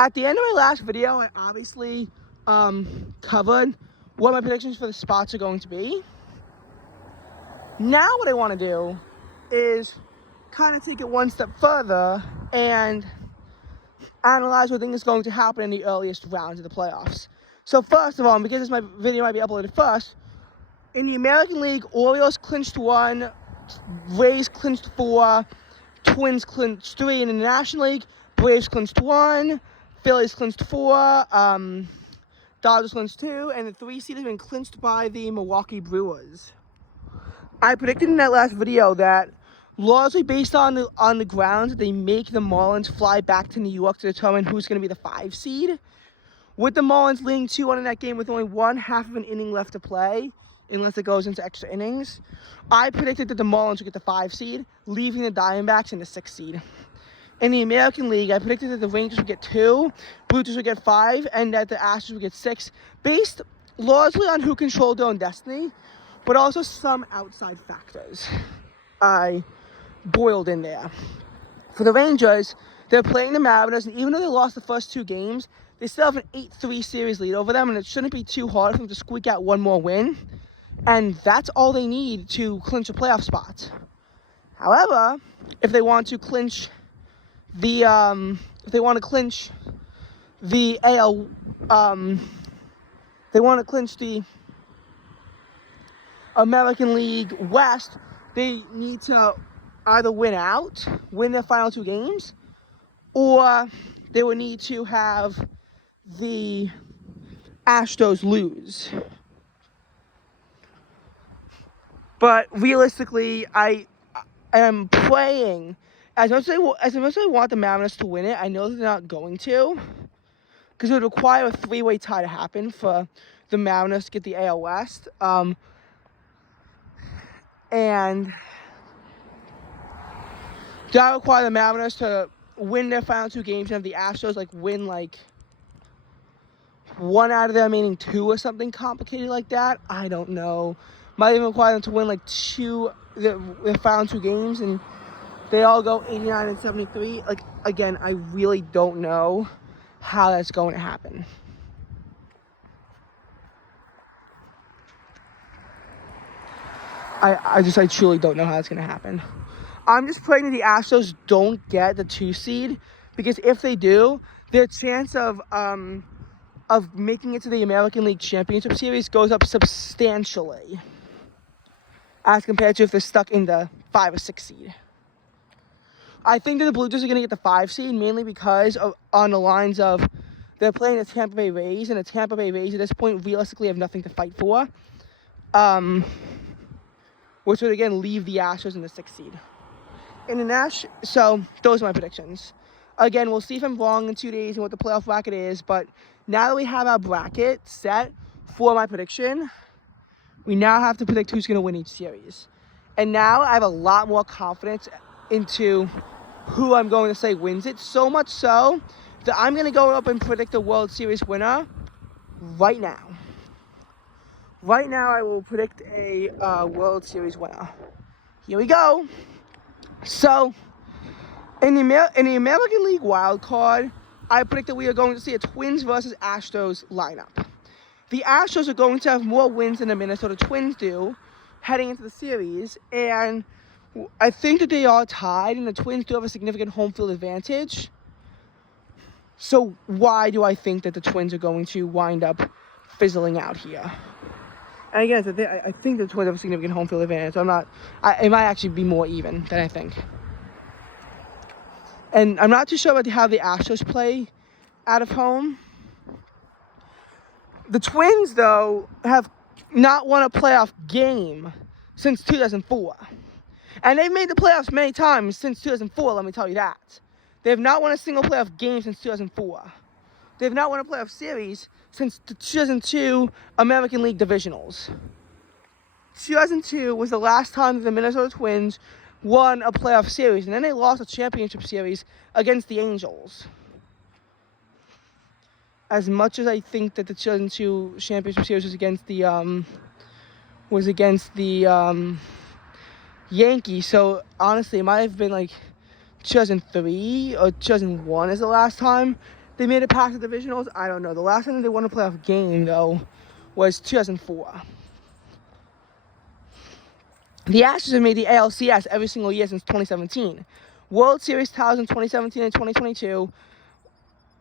At the end of my last video, I obviously covered what my predictions for the spots are going to be. Now what I want to do is kind of take it one step further and analyze what I think is going to happen in the earliest rounds of the playoffs. So first of all, because my video might be uploaded first, in the American League, Orioles clinched 1, Rays clinched 4, Twins clinched 3. And in the National League, Braves clinched 1, Phillies clinched 4, Dodgers clinched 2, and the 3 seed has been clinched by the Milwaukee Brewers. I predicted in that last video that largely based on the grounds that they make the Marlins fly back to New York to determine who's going to be the 5 seed. With the Marlins leading 2-1 in that game with only 1/2 of an inning left to play, unless it goes into extra innings, I predicted that the Marlins would get the 5 seed, leaving the Diamondbacks in the 6 seed. In the American League, I predicted that the Rangers would get 2, Blue Jays would get 5, and that the Astros would get 6, based largely on who controlled their own destiny, but also some outside factors I boiled in there. For the Rangers, they're playing the Mariners, and even though they lost the first 2 games, they still have an 8-3 series lead over them, and it shouldn't be too hard for them to squeak out one more win. And that's all they need to clinch a playoff spot. However, if they want to clinch the AL, they want to clinch the American League West, they need to either win their final 2 games, or they would need to have the Astros lose. But realistically, I am praying, as much as I want the Mariners to win it, I know that they're not going to, because it would require a 3-way tie to happen for the Mariners to get the AL West. And that would require the Mariners to win their final 2 games and have the Astros win 1 out of their remaining 2 or something complicated like that. I don't know. Might even require them to win 2 their final 2 games, and they all go 89 and 73. Again, I really don't know how that's going to happen. I truly don't know how that's going to happen. I'm just praying that the Astros don't get the 2 seed, because if they do, their chance of making it to the American League Championship Series goes up substantially as compared to if they're stuck in the 5 or 6 seed. I think that the Blue Jays are going to get the 5 seed mainly because on the lines of they're playing the Tampa Bay Rays, and the Tampa Bay Rays at this point realistically have nothing to fight for, which would again leave the Astros in the 6th seed. So those are my predictions. Again, we'll see if I'm wrong in 2 days and what the playoff bracket is, but now that we have our bracket set for my prediction, we now have to predict who's going to win each series. And now I have a lot more confidence into who I'm going to say wins it, so much so that I'm going to go up and predict the World Series winner right now. Right now, I will predict a World Series winner. Here we go. So, in the American League wild card, I predict that we are going to see a Twins versus Astros lineup. The Astros are going to have more wins than the Minnesota Twins do heading into the series, and I think that they are tied, and the Twins do have a significant home field advantage. So why do I think that the Twins are going to wind up fizzling out here? And again, I think the Twins have a significant home field advantage. It might actually be more even than I think. And I'm not too sure about how the Astros play out of home. The Twins, though, have not won a playoff game since 2004. And they've made the playoffs many times since 2004, let me tell you that. They have not won a single playoff game since 2004. They have not won a playoff series since the 2002 American League Divisionals. 2002 was the last time the Minnesota Twins won a playoff series, and then they lost a championship series against the Angels. As much as I think that the 2002 championship series was against the Yankees, so honestly, it might have been 2003 or 2001 is the last time they made it past the divisionals? I don't know. The last time they won a playoff game, though, was 2004. The Astros have made the ALCS every single year since 2017. World Series titles in 2017 and 2022.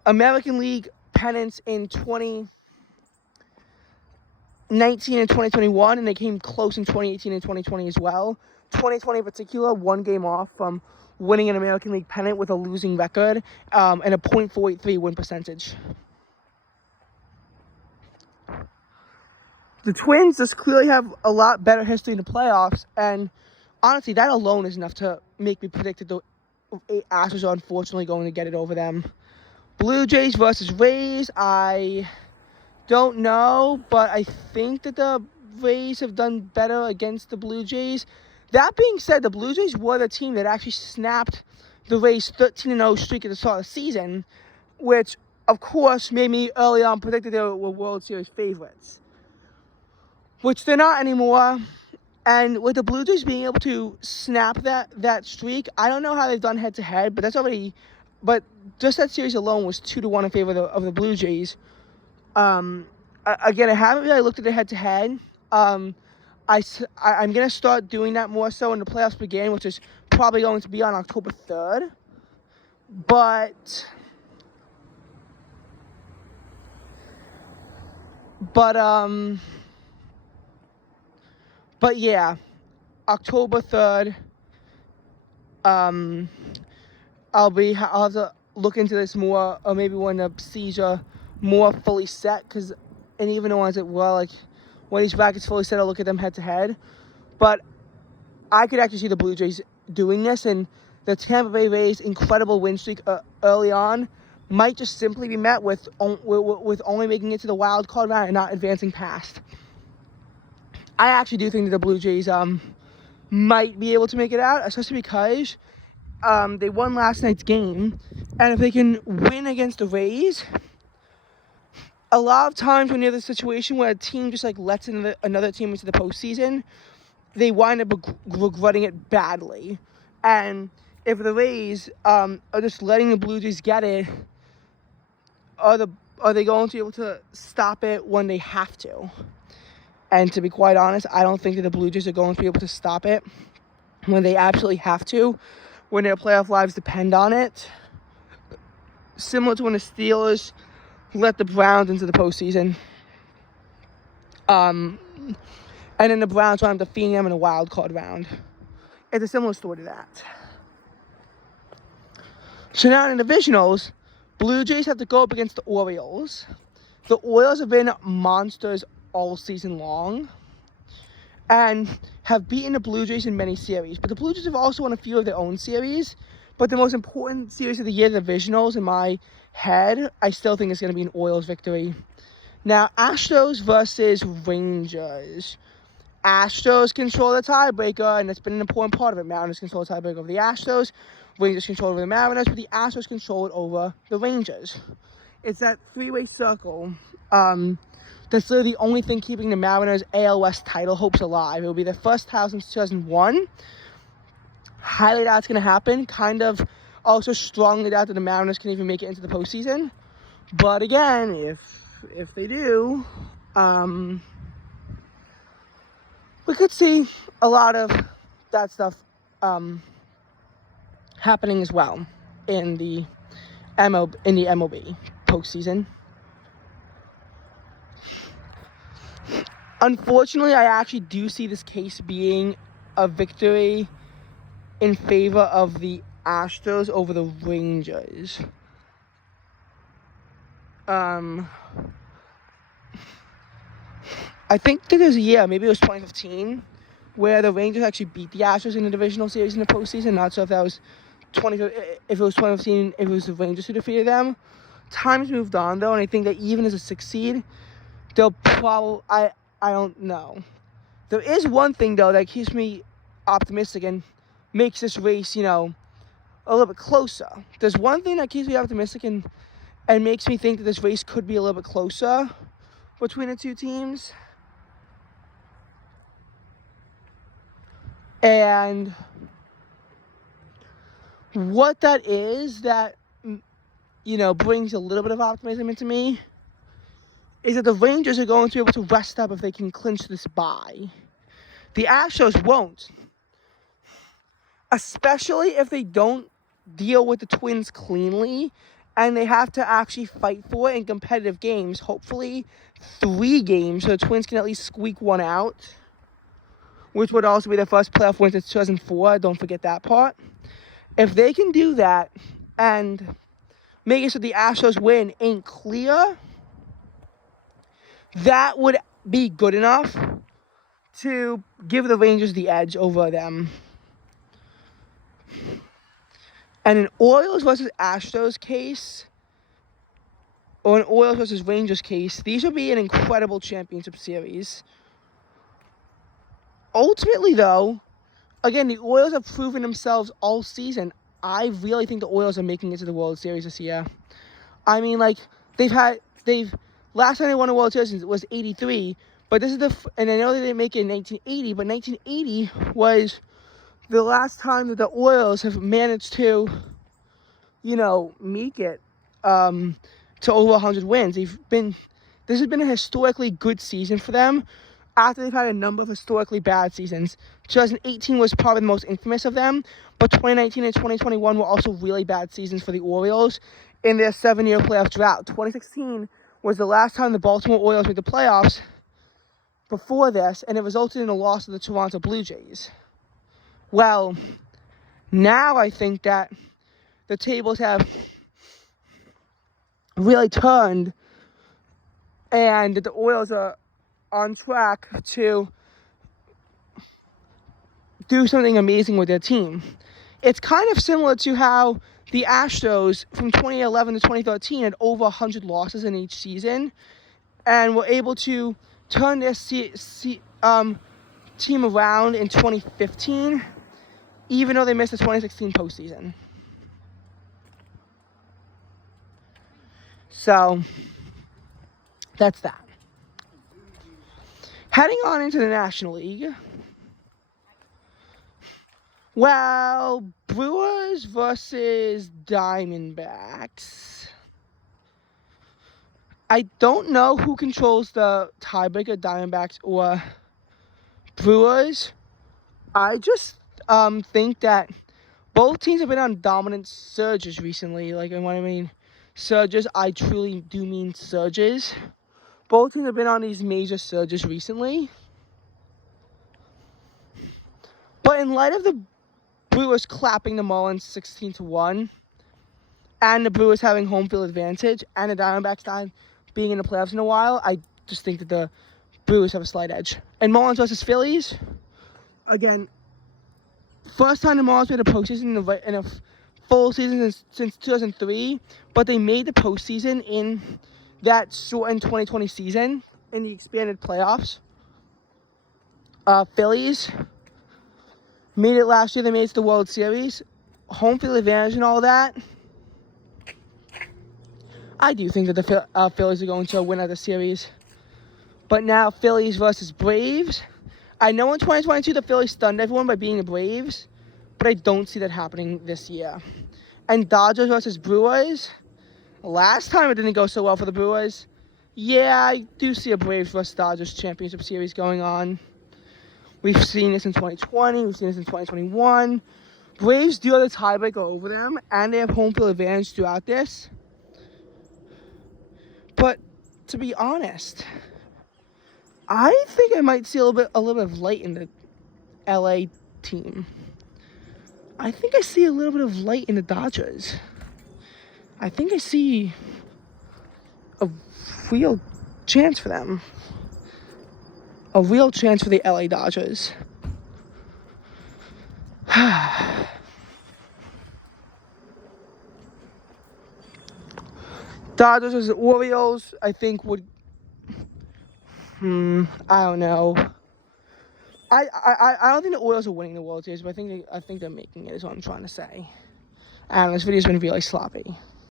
American League pennants in 2019 and 2021, and they came close in 2018 and 2020 as well. 2020 in particular, one game off from winning an American League pennant with a losing record and a .483 win percentage. The Twins just clearly have a lot better history in the playoffs, and honestly, that alone is enough to make me predict that the Astros are unfortunately going to get it over them. Blue Jays versus Rays, I don't know, but I think that the Rays have done better against the Blue Jays. That being said, the Blue Jays were the team that actually snapped the Rays' 13-0 streak at the start of the season, which, of course, made me early on predict that they were World Series favorites, which they're not anymore. And with the Blue Jays being able to snap that streak, I don't know how they've done head-to-head, but but just that series alone was 2-1 in favor of the Blue Jays. Again, I haven't really looked at the head-to-head. I'm going to start doing that more so when the playoffs begin, which is probably going to be on October 3rd. But yeah, October 3rd, I'll have to look into this more, or maybe when the seeds are more fully set, and even the ones that were, like, when these brackets fully set, I'll look at them head-to-head. But I could actually see the Blue Jays doing this, and the Tampa Bay Rays' incredible win streak early on might just simply be met with only making it to the wild card round and not advancing past. I actually do think that the Blue Jays might be able to make it out, especially because they won last night's game, and if they can win against the Rays, a lot of times when you have the situation where a team just lets another team into the postseason, they wind up regretting it badly. And if the Rays are just letting the Blue Jays get it, are they going to be able to stop it when they have to? And to be quite honest, I don't think that the Blue Jays are going to be able to stop it when they absolutely have to, when their playoff lives depend on it. Similar to when the Steelers let the Browns into the postseason. And then the Browns wound up defeating them in a wild card round. It's a similar story to that. So now in the divisionals, Blue Jays have to go up against the Orioles. The Orioles have been monsters all season long and have beaten the Blue Jays in many series. But the Blue Jays have also won a few of their own series. But the most important series of the year, the divisionals, in my head, I still think it's going to be an Orioles victory. Now, Astros versus Rangers. Astros control the tiebreaker, and that's been an important part of it. Mariners control the tiebreaker over the Astros. Rangers control over the Mariners, but the Astros control it over the Rangers. It's that three-way circle. That's literally the only thing keeping the Mariners' AL West title hopes alive. It will be their first title since 2001. Highly doubt it's going to happen. Kind of also strongly doubt that the Mariners can even make it into the postseason. But again, if they do, we could see a lot of that stuff happening as well in the MLB postseason. Unfortunately, I actually do see this case being a victory in favor of the Astros over the Rangers. I think that there's a year, maybe it was 2015, where the Rangers actually beat the Astros in the divisional series in the postseason. Not sure if that was if it was 2015, if it was the Rangers who defeated them. Time's moved on, though, and I think that even as a 6 seed, they'll probably, I don't know. There is one thing, though, that keeps me optimistic and makes this race, a little bit closer. There's one thing that keeps me optimistic and makes me think that this race could be a little bit closer between the two teams. And what that is, that, brings a little bit of optimism into me is that the Rangers are going to be able to rest up if they can clinch this bye. The Astros won't. Especially if they don't deal with the Twins cleanly and they have to actually fight for it in competitive games. Hopefully 3 games so the Twins can at least squeak one out, which would also be their first playoff win since 2004. Don't forget that part. If they can do that and make it so the Astros win ain't clear, that would be good enough to give the Rangers the edge over them. And an Orioles versus Astros case, or an Orioles versus Rangers case, these will be an incredible championship series. Ultimately, though, again, the Orioles have proven themselves all season. I really think the Orioles are making it to the World Series this year. I mean, like, last time they won a World Series was 83, but this is and I know they didn't make it in 1980, but 1980 was the last time that the Orioles have managed to, make it to over 100 wins. This has been a historically good season for them after they've had a number of historically bad seasons. 2018 was probably the most infamous of them, but 2019 and 2021 were also really bad seasons for the Orioles in their 7-year playoff drought. 2016 was the last time the Baltimore Orioles made the playoffs before this, and it resulted in a loss to the Toronto Blue Jays. Well, now I think that the tables have really turned and that the Orioles are on track to do something amazing with their team. It's kind of similar to how the Astros from 2011 to 2013 had over 100 losses in each season and were able to turn their team around in 2015, even though they missed the 2016 postseason. So, that's that. Heading on into the National League. Well, Brewers versus Diamondbacks. I don't know who controls the tiebreaker, Diamondbacks or Brewers. I just think that both teams have been on dominant surges recently. Like, and when I mean surges, I truly do mean surges. Both teams have been on these major surges recently. But in light of the Brewers clapping the Marlins 16-1, and the Brewers having home field advantage, and the Diamondbacks not being in the playoffs in a while, I just think that the Brewers have a slight edge. And Marlins versus Phillies, again, first time the Marlins made a postseason in a full season since 2003, but they made the postseason in that shortened 2020 season in the expanded playoffs. Phillies made it last year. They made it to the World Series. Home field advantage and all that. I do think that the Phillies are going to win out the series. But now Phillies versus Braves. I know in 2022 the Phillies stunned everyone by being the Braves, but I don't see that happening this year. And Dodgers versus Brewers. Last time it didn't go so well for the Brewers. Yeah, I do see a Braves versus Dodgers championship series going on. We've seen this in 2020. We've seen this in 2021. Braves do have the tiebreaker over them, and they have home field advantage throughout this. But to be honest, I think I might see a little bit of light in the LA team. I think I see a little bit of light in the Dodgers. I think I see a real chance for them. A real chance for the LA Dodgers. Dodgers versus Orioles, I think would. I don't know. I don't think the Orioles are winning the World Series, but I think they're making it. Is what I'm trying to say. And this video's been really sloppy.